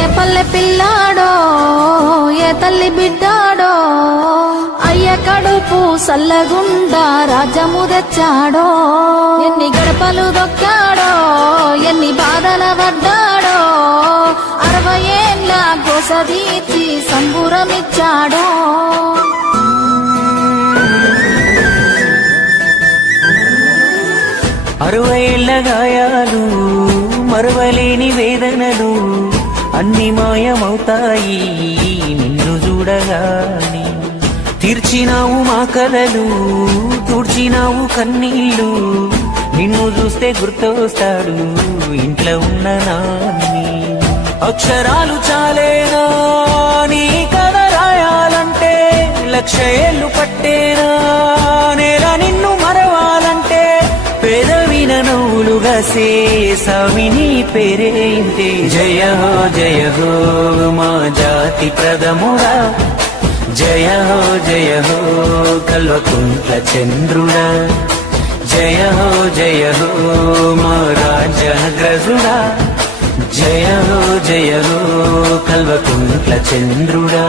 ఏ పల్లె పిల్లాడో ఏ తల్లి బిడ్డాడో అయ్య కడుపు సల్లగుండా రాజ్యము తెచ్చాడో ఎన్ని గడపలు దొక్కాడో ఎన్ని బాధల పడ్డాడో 60 ఏళ్ళ గోసదీర్చి సంబురమిచ్చాడో 60 ఏళ్ల గాయాలు మరవలేని వేదనలు అన్ని మాయమవుతాయి నిన్ను చూడగానే తీర్చినావు మా కలలు తుడిచినావు కన్నీళ్ళు నిన్ను చూస్తే గుర్తొస్తాడు ఇంట్లో ఉన్న నాన్ని అక్షరాలు చాలేనా నీ కథ రాయాలంటే 1,00,000 ఏళ్ళు పట్టేనా నేల నిన్ను మరవాలంటే పేదవిన నవ్వులుగా సేసామి నీ పేరేంటే జయ హో మా జాతి ప్రథముడా జయ హో కల్వకుంట్ల చంద్రుడా జయ హో మా రాజగ్రజుడా జయ హో కల్వకుంట్ల చంద్రుడా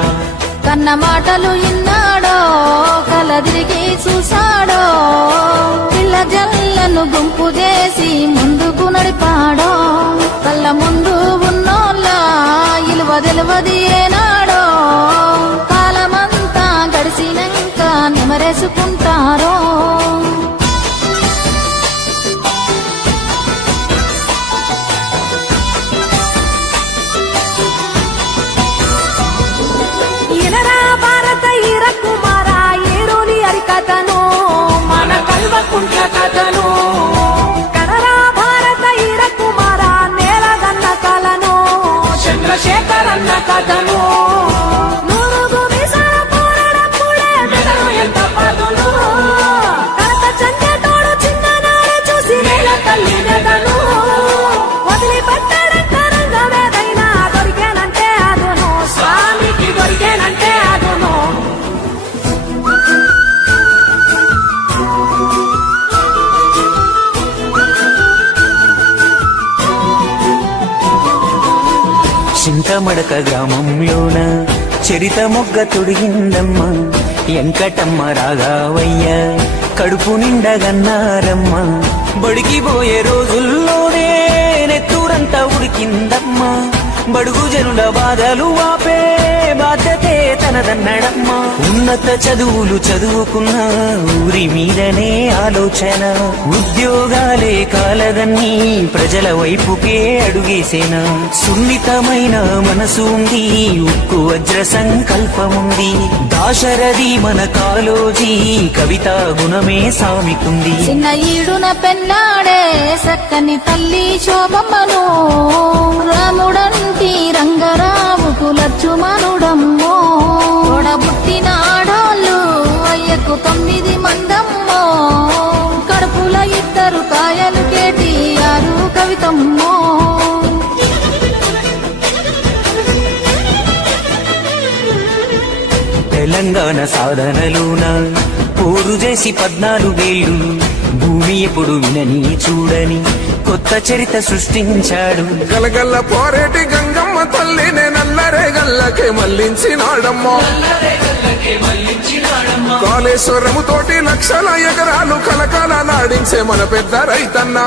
కన్న మాటలు ఇన్నాడో కలదిరిగి చూసాడో పిల్ల జల్లను గుంపు చేసి ముందుకు నడిపాడో కళ్ళ ముందు ఉన్నోళ్ళ ఇలువ తెలువది ఏనాడో కాలమంతా గడిచినాక నెమరేసుకుంటారో మన కల్వకుంట్ల కథను కనరా భారత ఈర కుమార నేలగన్న కలను చంద్రశేఖర్ అన్న కథను ఎంత పదును కథ చంద్రతోడు చిన్ననాడే చూసి నేల తల్లి నెదను వదిలిపెట్టడంత రంగమేదైనా దొరికేనంటే అదును స్వామికి దొరికేనంటే అదును చింతమడక గ్రామంలోన చరిత మొగ్గ తొడిగిందమ్మ ఎంకటమ్మ రాగావయ్య కడుపు నిండగన్నారమ్మ బడికి పోయే రోజుల్లోనే నెత్తూరంతా ఉడికిందమ్మ బడుగు జనుల బాధలు ఆపే బాధ్యతే తనదన్నడమ్మ ఉన్నత చదువులు చదువుకున్న ఊరి మీదనే ఆలోచన ఉద్యోగాలే కాలదన్నీ ప్రజల వైపుకే అడుగేసేనా సున్నితమైన మనసు ఉంది ఉక్కు వజ్ర సంకల్పముంది దాశరథి మన కాలోజీ కవితా గుణమే సామికుంది చిన్న ఈడున పెన్నాడే సక్కని తల్లి శోభమ్మను రాముడంటి రంగరావుకు లచ్చుమనుడమ్మో తోడబుట్టిన ఆడోళ్ళు అయ్యకు 9 మందమ్మో కడుపుల 2 కాయలు కేటీఆర్ కవితమ్మో తెలంగాణ సాధనలోన పోరు చేసి 14 ఏళ్ళు భూమి ఎప్పుడు వినని చూడని కొత్త చరిత్ర సృష్టించాడు గలగల్ల పోరేటి గంగమ్మ తల్లినే నల్లరే గల్లకే మళ్లించినాడమ్మా కాళేశ్వరము తోటి 1,00,000 ఎకరాలు కలకాల నాడించే మన పెద్ద రైతన్న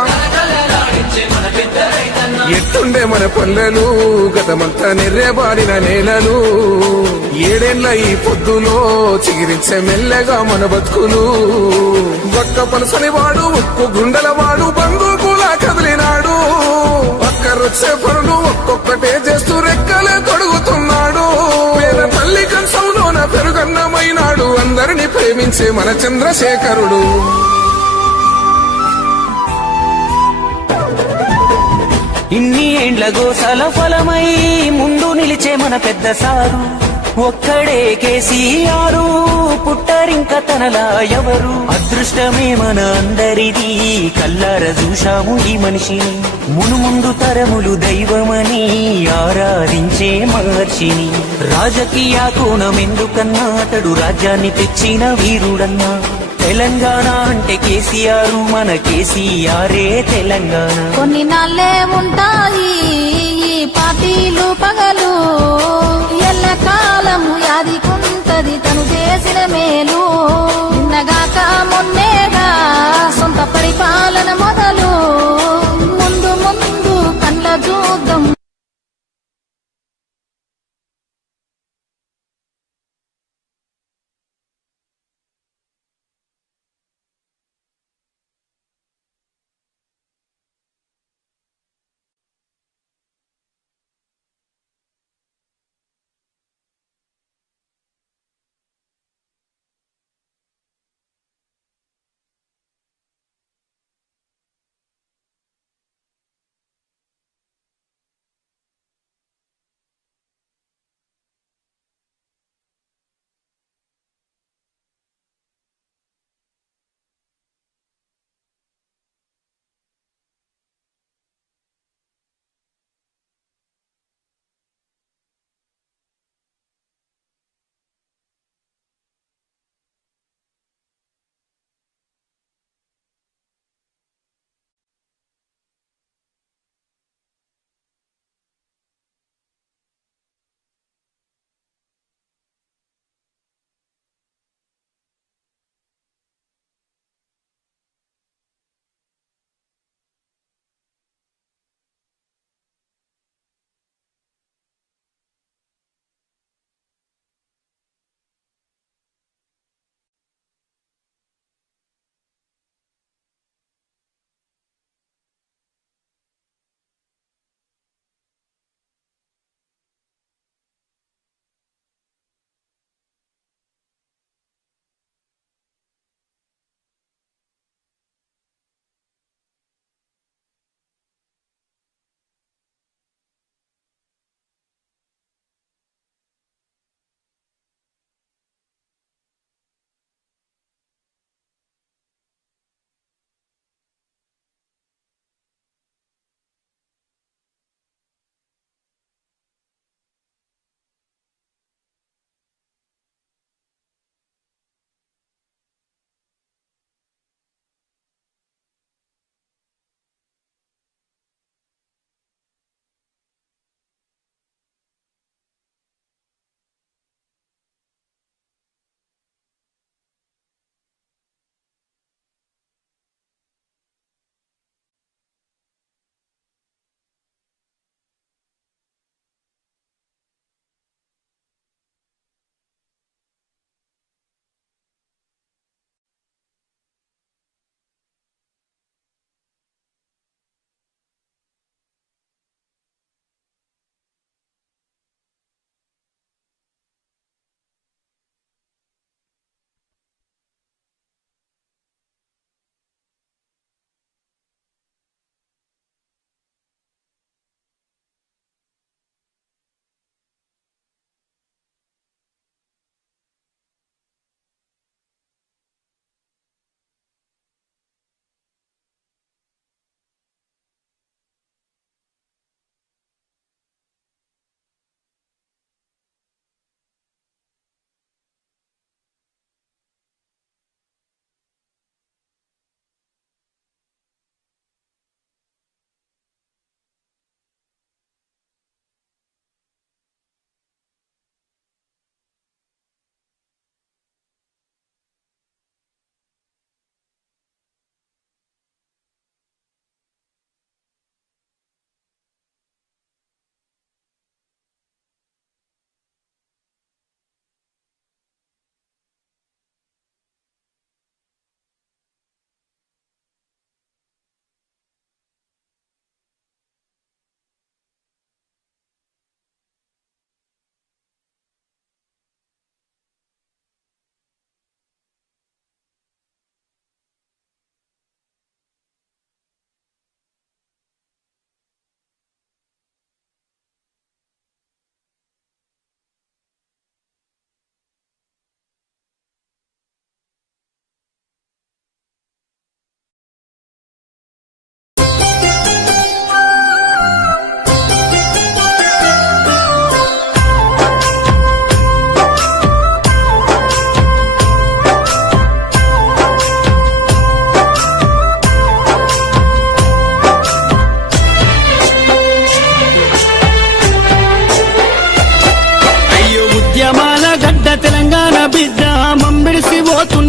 ఎట్టుండే మన పల్లెలు గతమంతా నిర్రేబాడిన నేలలు 7 ఏళ్ల ఈ పొద్దులో చిగిరించే మెల్లగా మన బతుకులు ఒక్క పలుసని వాడు ఉక్కు గుండెల వాడు బందూకులా కదిలినాడు పక్కరొచ్చే పనులు ఒక్కొక్కటే చేస్తూ రెక్కలే తొడుగుతున్నాడు పేద తల్లి కంచంలోన పెరుగన్నమైనాడు అందరినీ ప్రేమించే మన చంద్రశేఖరుడు ఇన్ని ఏండ్ల గోసల ఫలమై ముందు నిలిచే మన పెద్ద సారు ఒక్కడే కేసీఆర్ పుట్టరింక తనలా ఎవరు అదృష్టమే మన అందరిది కల్లార చూశాము ఈ మనిషిని మునుముందు తరములు దైవమని ఆరాధించే మహర్షిని రాజకీయ కోణం ఎందుకన్నా అతడు రాజ్యాన్ని తెచ్చిన వీరుడన్నా తెలంగాణ అంటే కేసీఆర్ మన కేసీఆరే తెలంగాణ కొన్ని నాళ్ళే ఉంటాయి ఈ పార్టీ పగలు ఎల్ల కాలము యాదికుంటది తను చేసిన మేలు నిన్నగాక మొన్నేగా సొంత పరిపాలన మొదలు ముందు ముందు కండ్ల చూద్దాం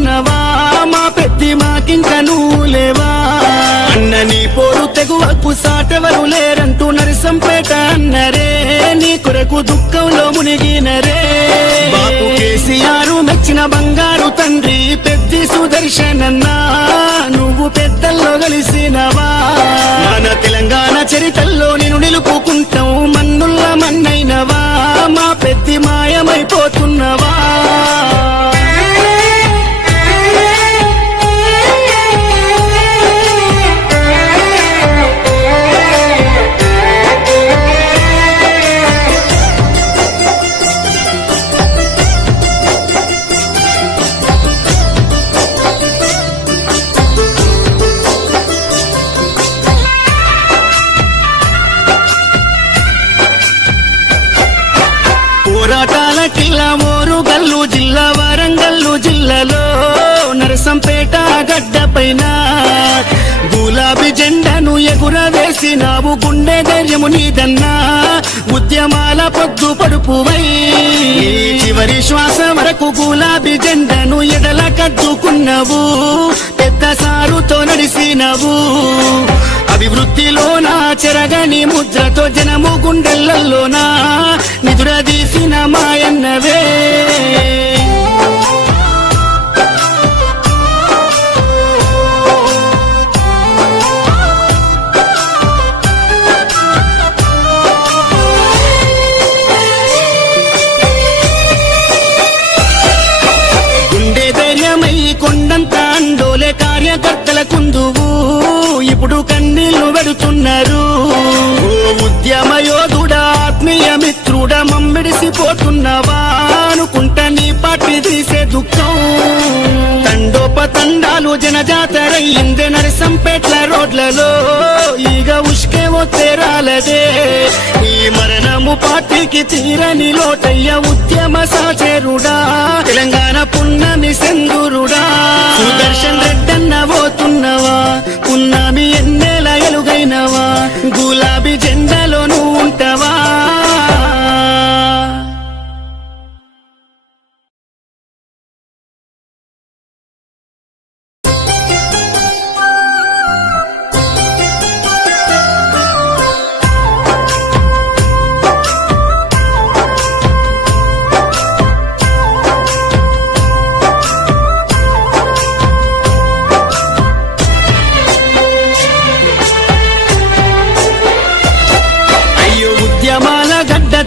పోతున్నవా మా పెద్ది మాకింక నువ్వు లేవా అన్న నీ పోరు తెగువకు సాటెవరు లేరంటూ నరసంపేట అన్నరే నీ కొరకు దుఃఖంలో మునిగినరే బాపు కేసీఆర్ మెచ్చిన బంగారు తండ్రి పెద్ది సుదర్శనన్నా నువ్వు పెద్దల్లో కలిసినవా మన తెలంగాణ చరితల్లో నేను నిలుపుకుంటాం మన్నుల్ల మన్నైనవా మా పెద్ది మాయమైపోతున్నవా పోరాటాల కిల్లా మోరుగల్లు జిల్లా వరంగల్లు జిల్లాలో నరసంపేట గడ్డ పైన గులాబీ జెండాను ఎగురవేసినావు గుండె ధైర్యము నీదన్నా ఉద్యమాల పొద్దు పడుపువై చివరి శ్వాస వరకు గులాబీ జెండాను ఎడల కద్దుకున్నావు పెద్ద సారుతో నడిసినవు అభివృద్ధిలోనా చెరగని ముద్రతో జనము గుండెలలోనా నిదురదీసిన మాయన్నవే గుండె ధైర్యమై కొండంత అండోలే కార్యకర్తల కుందువు ఇప్పుడు కన్నీళ్లు పెడుతున్నారు ఓ ఉద్యమ యోధుడా ఆత్మీయ మిత్రుడా మమ్మిడిసిపోతున్నవా అనుకుంటా నీ పార్టీ తీసే దుఃఖం తండోపతండాలు జనజాతరయ్యిందే నరసంపేట్ల రోడ్లలో ఈగ ఉష్కే ఒత్తేరాలదే ఈ మరణము పార్టీకి తీరని లోటయ్య ఉద్యమ సాచేరుడా తెలంగాణ పున్నమి సెందురుడా సుదర్శన్ రెడ్డన్న పోతున్నవా పున్నమి ఎన్నెల ఎలుగైనవా గులాబీ జెండాలో నువ్వు ఉంటావా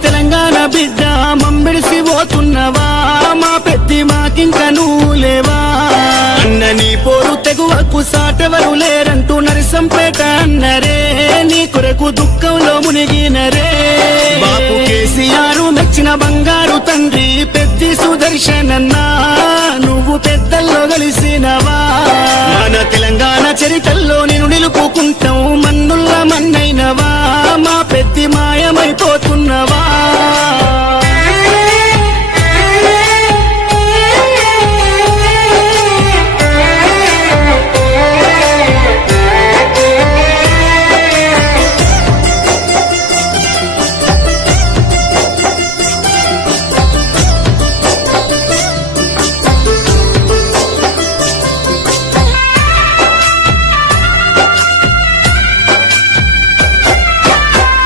తెలంగాణ బిడ్డ మమ్మిడిసి పోతున్నవా మా పెద్ది మాకింక నువ్వు లేవా అన్న నీ పోరు తెగువకు సాటెవరు లేరంటూ నరసంపేట అన్నరే నీ కొరకు దుఃఖంలో మునిగినరే బాపు కేసీఆర్ మెచ్చిన బంగారు తండ్రి పెద్ది సుదర్శనన్నా నువ్వు పెద్దల్లో కలిసినవా మన తెలంగాణ చరితల్లో నేను నిలుపుకుంటాం మన్నుల్ల మన్నైనవా మా పెద్ది మాయమైపోతున్నవా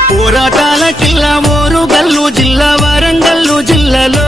పోరాటాల కిల్లా మోరుగల్లు జిల్లా వరంగల్లు జిల్లాలో